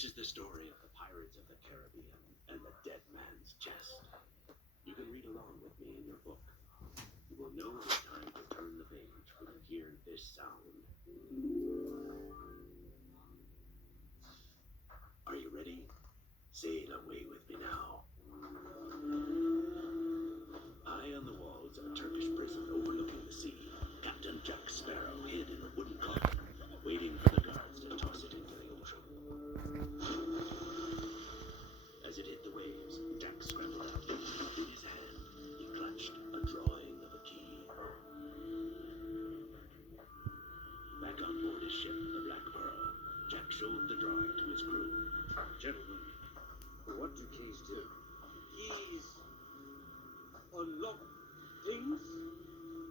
This is the story of the pirates of the Caribbean and the dead man's chest. You can read along with me in your book. You will know it's time to turn the page when you hear this sound. Are you ready? Sail away with me now. High on the walls of a Turkish prison overlooking the sea, Captain Jack Sparrow hid in a wooden coffin, waiting for the guards to toss it into the ocean. As it hit the waves, Jack scrambled out. In his hand, he clutched a drawing of a key. Back on board his ship, the Black Pearl, Jack showed the drawing to his crew. Gentlemen, what do keys do? Keys unlock things,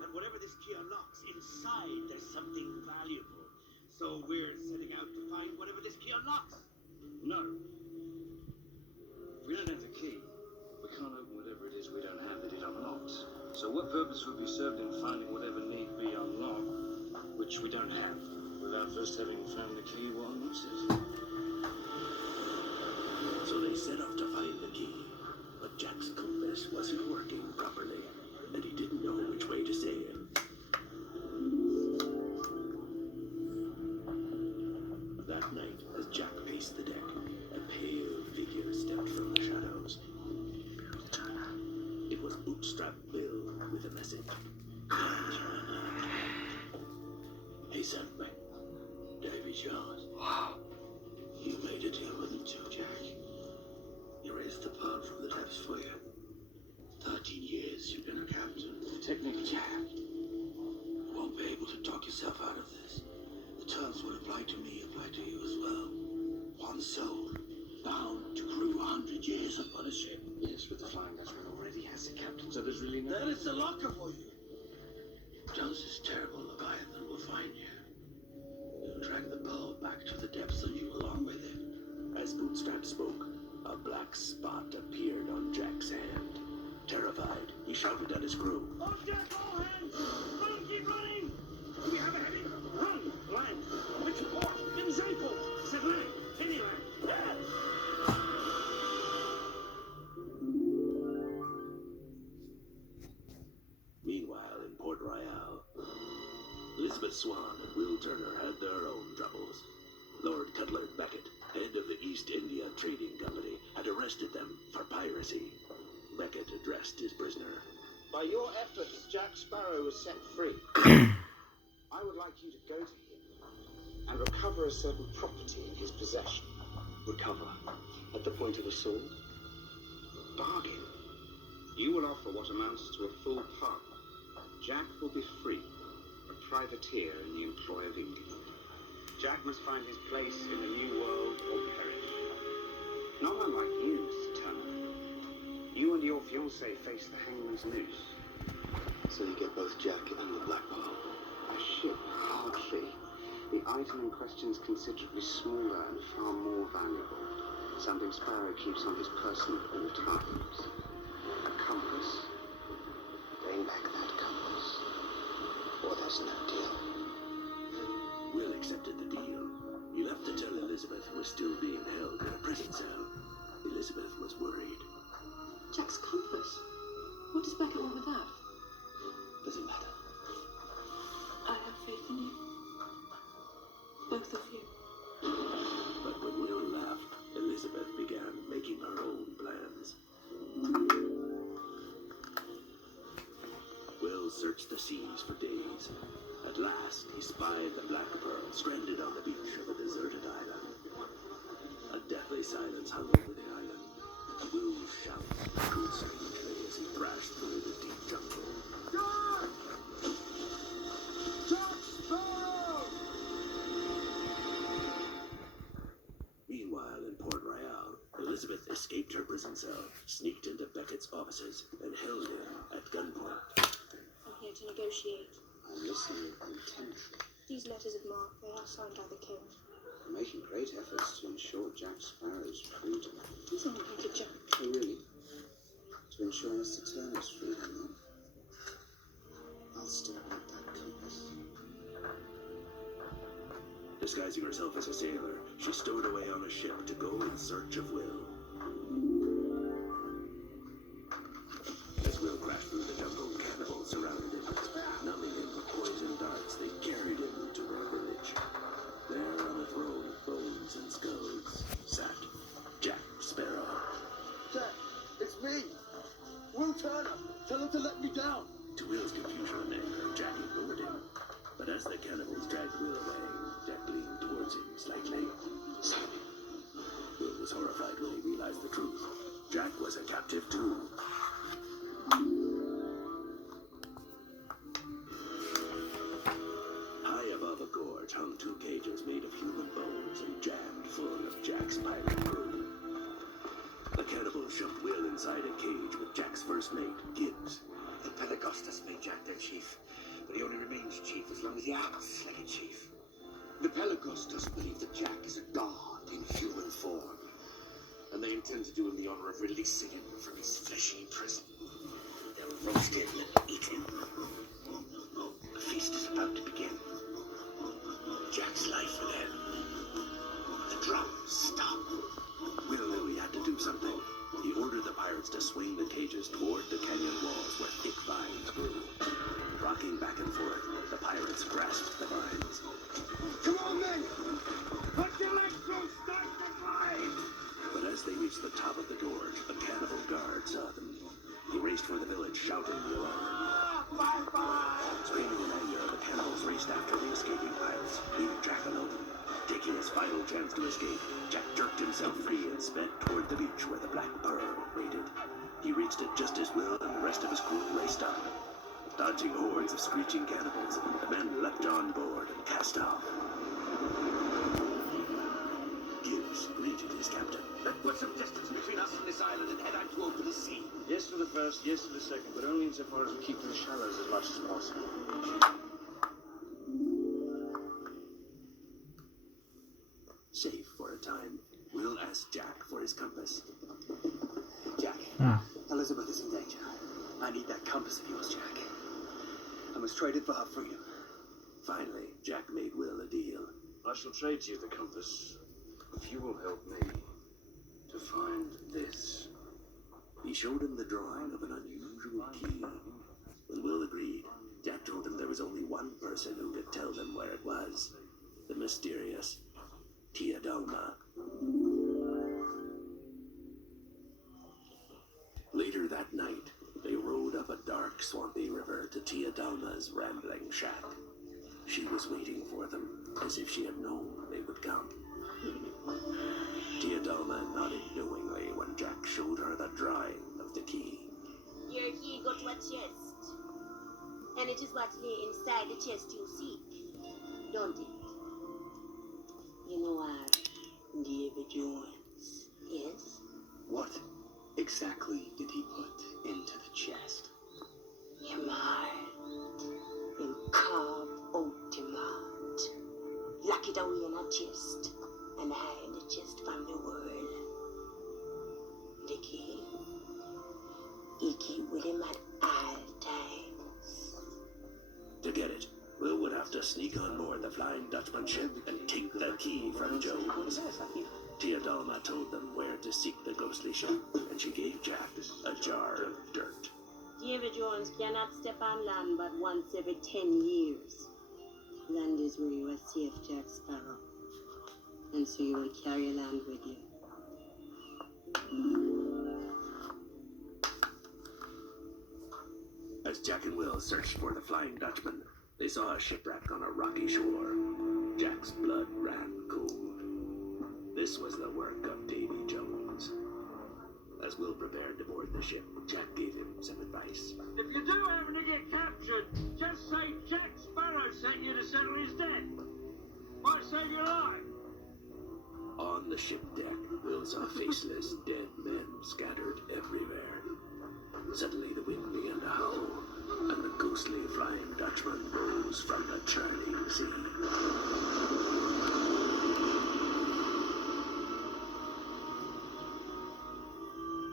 and whatever this key unlocks, inside there's something valuable. So we're setting out to find whatever this key unlocks. No. If we don't have the key, we can't open whatever it is we don't have that it unlocks. So what purpose would be served in finding whatever need be unlocked, which we don't have, without first having found the key what unlocks it? So they set off to find the key, but Jack's compass wasn't working properly, and he didn't know which way to sail. That night, as Jack paced the deck, a pale figure stepped from the shadows. It was Bootstrap Bill with a message. He sent me. Davy Jones. Wow. You made a deal with him too, Jack. He raised the pond from the depths for you. 13 years you've been a captain. Technically, Jack, you won't be able to talk yourself out of this. The terms would apply to me, apply to you as well. One soul, bound to crew 100 years upon a ship. yes, but the Flying Dutchman already has a captain, so there's really no... Then it's a locker for you. Jones's terrible Leviathan will find you. He'll drag the pearl back to the depths and you along with it. As Bootstrap spoke, a black spot appeared on Jack's hand. Terrified, he shouted at his crew. On deck, all hands! Run, keep running! Do we have a heading? Run! Land! Which port? In Zayport! Said land! Any land! Meanwhile, in Port Royal, Elizabeth Swan and Will Turner had their own troubles. Lord Cutler Beckett, head of the East India Trading Company, had arrested them for piracy. Beckett addressed his prisoner. By your efforts, Jack Sparrow was set free. I would like you to go to him and recover a certain property in his possession. Recover? At the point of a sword? Bargain. You will offer what amounts to a full pardon. Jack will be free, a privateer in the employ of England. Jack must find his place in the new world or perish. Not unlike you, Mr. Turner. You and your fiancée face the hangman's noose. So you get both Jack and the Black Pearl. A ship, hardly. The item in question is considerably smaller and far more valuable. Something Sparrow keeps on his person at all times. A compass. Bring back that compass, or there's no deal. Will accepted the deal. He left to tell Elizabeth was still being held in a prison cell. Elizabeth was worried. Jack's compass? What does Beckett want with that? Doesn't matter. I have faith in you. Both of you. But when Will left, Elizabeth began making her own plans. Will searched the seas for days. At last, he spied the Black Pearl stranded on the beach of a deserted island. A deathly silence hung over the island. Will's shouts echoed strangely as he thrashed through the deep jungle. Jack! Jack Sparrow! Meanwhile, in Port Royal, Elizabeth escaped her prison cell, sneaked into Beckett's offices, and held him at gunpoint. I'm here to negotiate. I'm listening intently. These letters of marque, they are signed by the king. We're making great efforts to ensure Jack Sparrow's freedom. He's only here to Jack. Oh, really? To ensure Mr. Turner's freedom, then? I'll still want that compass. Disguising herself as a sailor, she stowed away on a ship to go in search of Will. As Will crashed through the jungle, cannibals surrounded him. Numbing him with poison darts, they carried him to their village. There on a throne of bones and skulls sat Jack Sparrow. Jack, it's me! Will Turner! Tell him to let me down! To Will's confusion and anger, Jack ignored him. But as the cannibals dragged Will away, Jack leaned towards him slightly. Save me. Will was horrified when he realized the truth. Jack was a captive too. High above a gorge hung two cages made of human bones and jammed full of Jack's pirate crew. The cannibals shoved Will inside a cage with Jack's first mate, Gibbs. The Pelagostas made Jack their chief, but he only remains chief as long as he acts like a chief. The Pelagostas believe that Jack is a god in human form, and they intend to do him the honor of releasing him from his fleshy prison. They'll roast him and eat him. The feast is about to begin. Jack's life will end. The drums stop. Will knew he had to do something. He ordered the pirates to swing the cages toward the canyon walls where thick vines grew. Rocking back and forth, the pirates grasped the vines. Come on, men! Put your legs through, start the vine! But as they reached the top of the gorge, a cannibal guard saw them. He raced for the village, shouting the alarm. Screaming in anger, the cannibals raced after the escaping pirates, leaving Jack alone. Taking his final chance to escape, Jack jerked himself free and sped toward the beach where the Black Pearl waited. He reached it just as Will and the rest of his crew raced up. Dodging hordes of screeching cannibals, the men leapt on board and cast off. Gibbs greeted his captain. Let's put some distance between us and this island and head out to open the sea. Yes for the first, yes for the second, but only insofar as we keep to the shallows as much as possible. Safe for a time, Will asked Jack for his compass. Jack, Elizabeth is in danger. I need that compass of yours, Jack. I must trade it for her freedom. Finally, Jack made Will a deal. I shall trade you the compass if you will help me to find this. He showed him the drawing of an unusual key. When Will agreed, Jack told him there was only one person who could tell them where it was. The mysterious Teodoma. Later that night, they rowed up a dark, swampy river to Teodoma's rambling shack. She was waiting for them, as if she had known they would come. Teodoma nodded knowingly when Jack showed her the drawing of the key. Your key go to a chest, and it is what lay inside the chest you seek, don't it? You know Davy Jones, yes? What exactly did he put into the chest? Your heart, him carve out him heart, lock it away in a chest, and hide the chest from the world. The key, he keep with him at all times. To get it, Will would have to sneak on board the Flying Dutchman ship and take the key from Jones. Teodoma told them where to seek the ghostly ship, and she gave Jack a jar of dirt. Davy Jones cannot step on land but once every 10 years. Land is where you are safe, Jack Sparrow. And so you will carry land with you. As Jack and Will searched for the Flying Dutchman, they saw a shipwreck on a rocky shore. Jack's blood ran cold. This was the work of Davy Jones. As Will prepared to board the ship, Jack gave him some advice. If you do happen to get captured, just say Jack Sparrow sent you to settle his debt. Might save your life. On the ship deck, Will saw faceless, dead men scattered everywhere. Suddenly the wind began to howl, and the ghostly Flying Dutchman rose from the churning sea.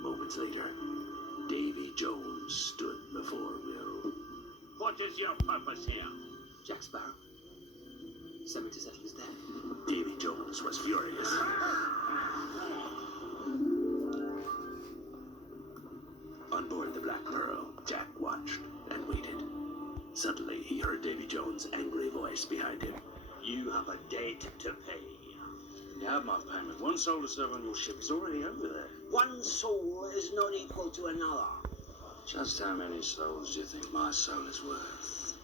Moments later, Davy Jones stood before Will. What is your purpose here? Jack Sparrow, Something to settle his debt. Davy Jones was furious. On board the Black Pearl, Jack watched and waited. Suddenly, he heard Davy Jones' angry voice behind him. You have a debt to pay. You have my payment. One soul to serve on your ship is already over there. One soul is not equal to another. Just how many souls do you think my soul is worth?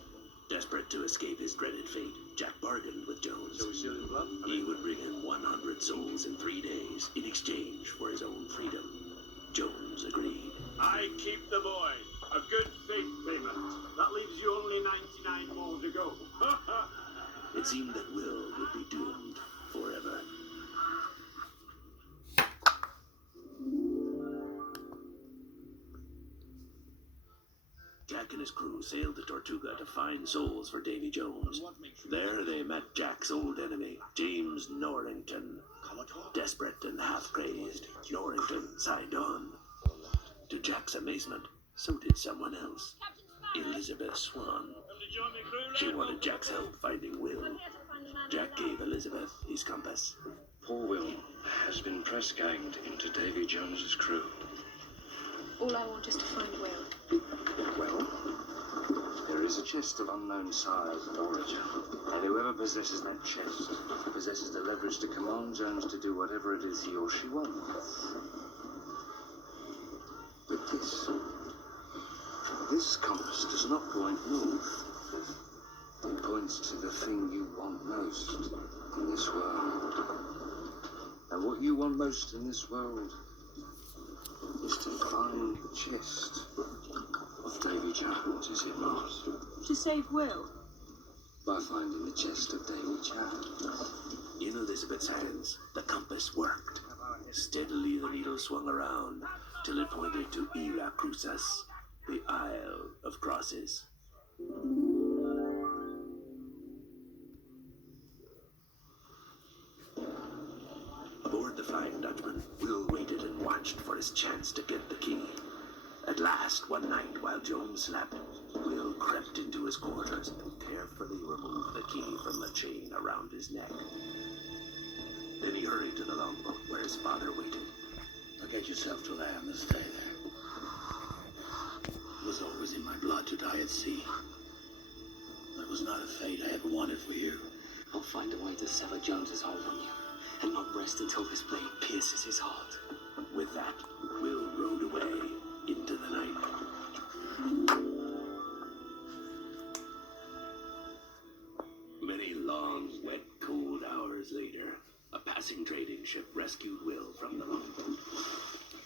Desperate to escape his dreaded fate, Jack bargained with Jones. Shall we seal in blood? He would bring in 100 souls in 3 days in exchange for his own freedom. Jones agreed. I keep the boy. A good faith payment. That leaves you only 99 more to go. It seemed that Will would be doomed forever. Jack and his crew sailed to Tortuga to find souls for Davy Jones. There they met Jack's old enemy, James Norrington. Desperate and half-crazed, Norrington signed on. To Jack's amazement, so did someone else, Elizabeth Swan. She wanted Jack's help finding Will. Jack gave Elizabeth his compass. Poor Will has been press-ganged into Davy Jones's crew. All I want is to find Will. Well, there is a chest of unknown size and origin, and whoever possesses that chest possesses the leverage to command Jones to do whatever it is he or she wants. But this compass does not point north. It points to the thing you want most in this world. And what you want most in this world is to find the chest of Davy Jones, is it not? To save Will. By finding the chest of Davy Jones. In Elizabeth's hands, the compass worked. Steadily the needle swung around till it pointed to Ila Cruces, the Isle of Crosses. Aboard the Flying Dutchman, Will waited and watched for his chance to get the key. At last, one night, while Jones slept, Will crept into his quarters and carefully removed the key from the chain around his neck. Then he hurried to the longboat where his father waited. Now get yourself to land and stay there. It was always in my blood to die at sea. That was not a fate I ever wanted for you. I'll find a way to sever Jones's hold on you, and not rest until this blade pierces his heart. With that, Will rode away into the night. Many long, wet, cold hours later, a passing trading ship rescued Will from the longboat.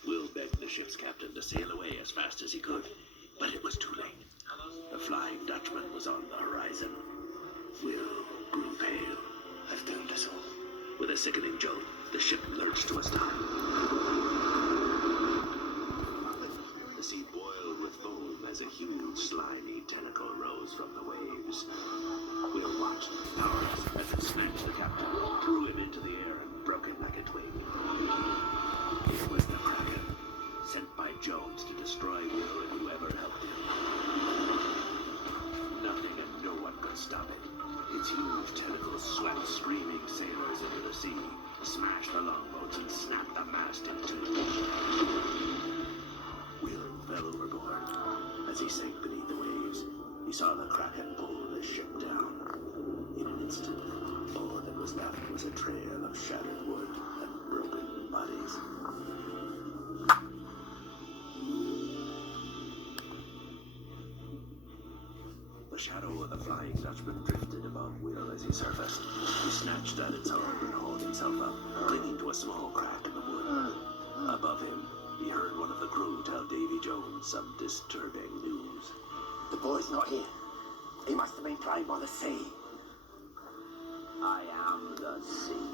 Will begged the ship's captain to sail away as fast as he could, but it was too late. The Flying Dutchman was on the horizon. Will grew pale. I've doomed us all. With a sickening jolt, the ship lurched to a stop. The sea boiled with foam as a huge, slimy tentacle rose from the waves. Will watched, powerless, as it snatched the captain, threw him into the air, and broke him like a twig. It was the Kraken, sent by Jones to destroy Will and whoever helped him. Nothing and no one could stop it. Its huge tentacles swept screaming sailors into the sea, smashed the longboats, and snapped the mast in two. Will fell overboard. As he sank beneath the waves, he saw the Kraken pull the ship down. In an instant, all that was left was a trail of shattered wood and broken bodies. The shadow of the Flying Dutchman drifted above Will as he surfaced. He snatched at its hold and hauled himself up, clinging to a small crack in the wood. Above him, he heard one of the crew tell Davy Jones some disturbing news. The boy's not here. He must have been playing by the sea. I am the sea.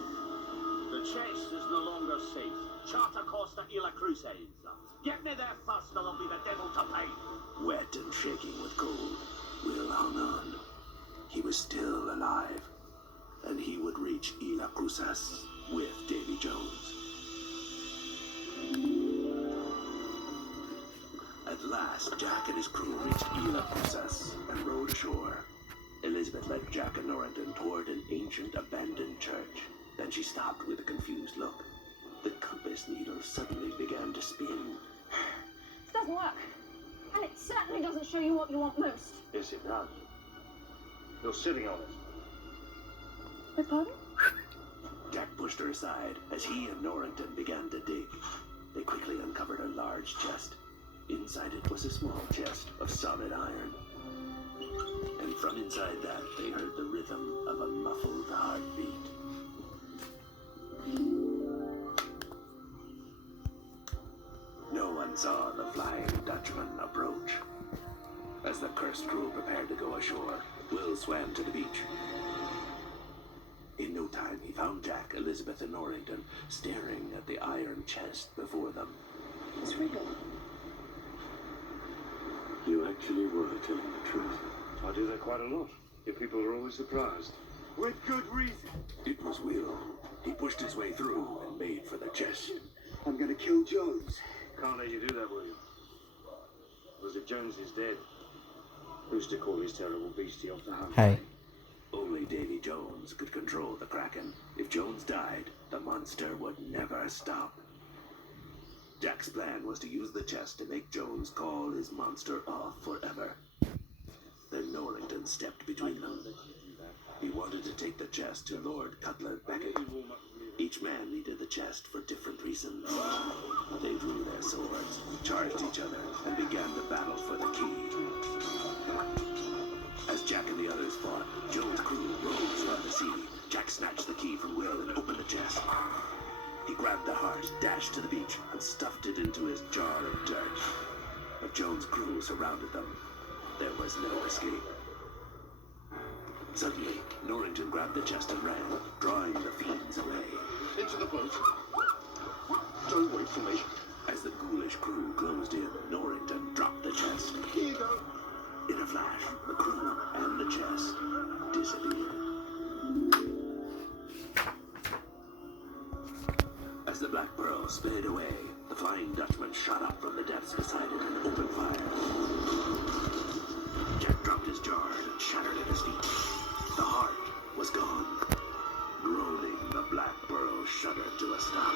The chest is no longer safe. Charter course to Ila Crusades. Get me there first or there'll be the devil to pay. Wet and shaking with cold, Will hung on. He was still alive, and he would reach Ila Cruces with Davy Jones. At last, Jack and his crew reached Ila Cruces and rowed ashore. Elizabeth led Jack and Nora Norrington toward an ancient abandoned church. Then she stopped with a confused look. The compass needle suddenly began to spin. This doesn't work. And it certainly doesn't show you what you want most. Yes, it does. You're sitting on it. Beg pardon? Jack pushed her aside as he and Norrington began to dig. They quickly uncovered a large chest. Inside it was a small chest of solid iron. And from inside that, they heard the rhythm of a muffled heartbeat. No one saw the Flying Dutchman approach. As the cursed crew prepared to go ashore, Will swam to the beach. In no time, he found Jack, Elizabeth, and Norrington staring at the iron chest before them. It's real. You actually were telling the truth. I do that quite a lot. Your people are always surprised. With good reason. It was Will. He pushed his way through and made for the chest. I'm gonna kill Jones. Can't let you do that, William. Because if Jones is dead, who's to call his terrible beastie off the hunt? Hey. Only Davy Jones could control the Kraken. If Jones died, the monster would never stop. Jack's plan was to use the chest to make Jones call his monster off forever. Then Norrington stepped between them. He wanted to take the chest to Lord Cutler Beckett. Each man needed the chest for different reasons. They drew their swords, charged each other, and began to battle for the key. As Jack and the others fought, Jones' crew rose from the sea. Jack snatched the key from Will and opened the chest. He grabbed the heart, dashed to the beach, and stuffed it into his jar of dirt. But Jones' crew surrounded them. There was no escape. Suddenly, Norrington grabbed the chest and ran, drawing the fiends away. Into the boat. Don't wait for me. As the ghoulish crew closed in, Norrington dropped the chest. Here you go. In a flash, the crew and the chest disappeared. As the Black Pearl sped away, the Flying Dutchman shot up from the depths beside it and opened fire. Jack dropped his jar and shattered at his feet. The heart was gone. Groaning, the Black Pearl shuddered to a stop.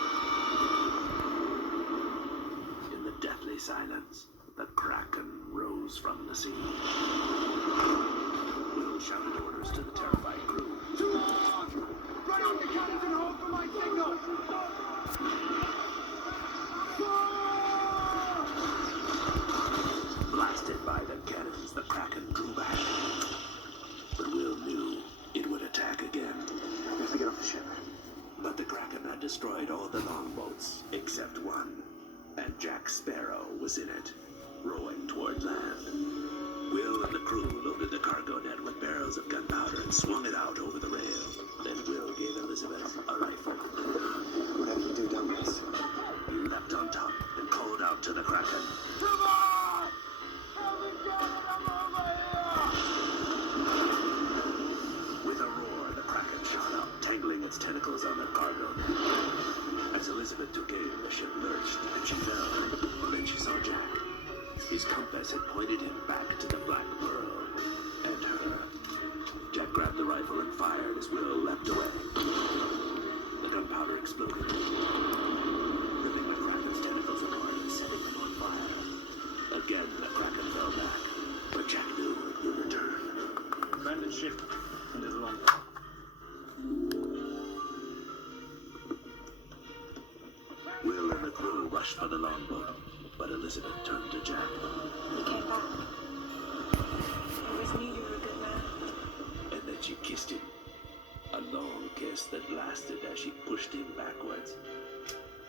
In the deathly silence, the Kraken rose from the sea. Will shouted orders to the terrified crew. Run out the cannons and hold for my signal! Blasted by the cannons, the Kraken drew back. But Will knew it would attack again. We have to get off the ship. But the Kraken had destroyed all the longboats except one. And Jack Sparrow was in it, rowing toward land. Will and the crew loaded the cargo net with barrels of gunpowder and swung it out over the rail. Then Will gave Elizabeth a rifle. Whatever you do, don't miss. He leapt on top and called out to the Kraken. Come on! Help me, Captain, I'm over here! With a roar, the Kraken shot up, tangling its tentacles on the cargo net. As Elizabeth took aim, the ship lurched and she fell. Then she saw Jack. His compass had pointed him back to the Black Pearl and her. Jack grabbed the rifle and fired as Will leapt away. The gunpowder exploded, ripping the Kraken's tentacles apart and setting them on fire. Again, the Kraken fell back, but Jack knew it would return. Abandoned ship into the longboat. Will and the crew rushed for the longboat, but Elizabeth turned to Jack. He came back. I always knew you were a good man. And then she kissed him. A long kiss that lasted as she pushed him backwards.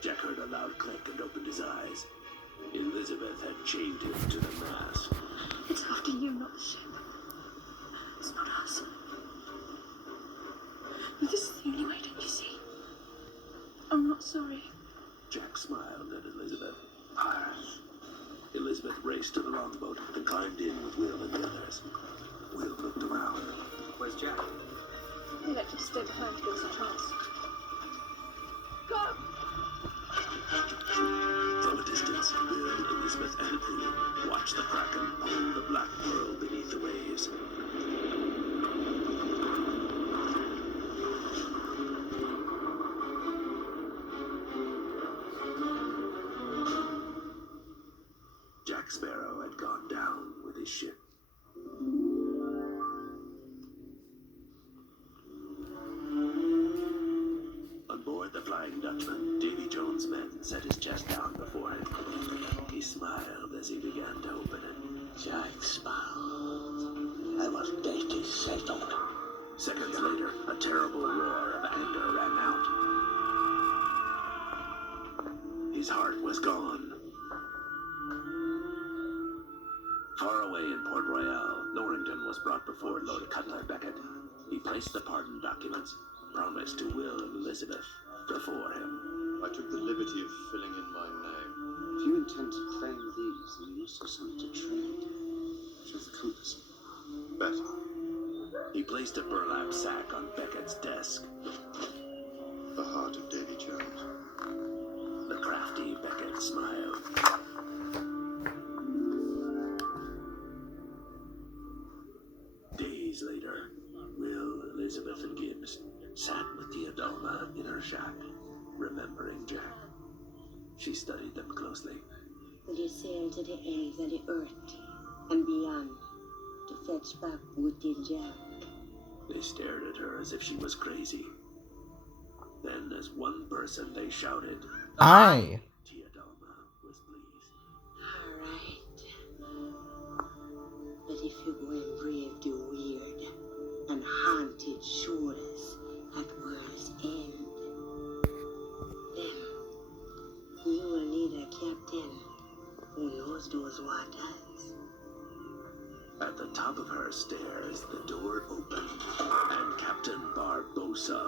Jack heard a loud click and opened his eyes. Elizabeth had chained him to the mast. It's after you, not the ship. It's not us. But this is the only way, don't you see? I'm not sorry. Jack smiled at Elizabeth. Pirates. Elizabeth raced to the longboat and climbed in with Will and the others. Will looked around. Where's Jack? He let you stay behind to give us a chance. Go! From a distance, Will, Elizabeth, and the crew watched the Kraken pull the Black Pearl beneath the waves. was death is settled. Seconds later, a terrible roar of anger rang out. His heart was gone. Far away in Port Royal, Norrington was brought before Lord Cutler Beckett. He placed the pardon documents, promised to Will and Elizabeth, before him. I took the liberty of filling in my name. If you intend to claim these, then you must have something to trade. Shows the compass. Better. He placed a burlap sack on Beckett's desk. The heart of Davy Jones. The crafty Beckett smiled. Days later, Will, Elizabeth, and Gibbs sat with Theodolma in her shack, remembering Jack. She studied them closely. Will you sail to the ends of the earth and beyond to fetch back wounded Jack? They stared at her as if she was crazy. Then, as one person, they shouted, Aye. Theodolma was pleased. All right. But if you go and brave the weird and haunted shores at world's end, then you will need a captain who knows those waters. At the top of her stairs, the door opened, and Captain Barbosa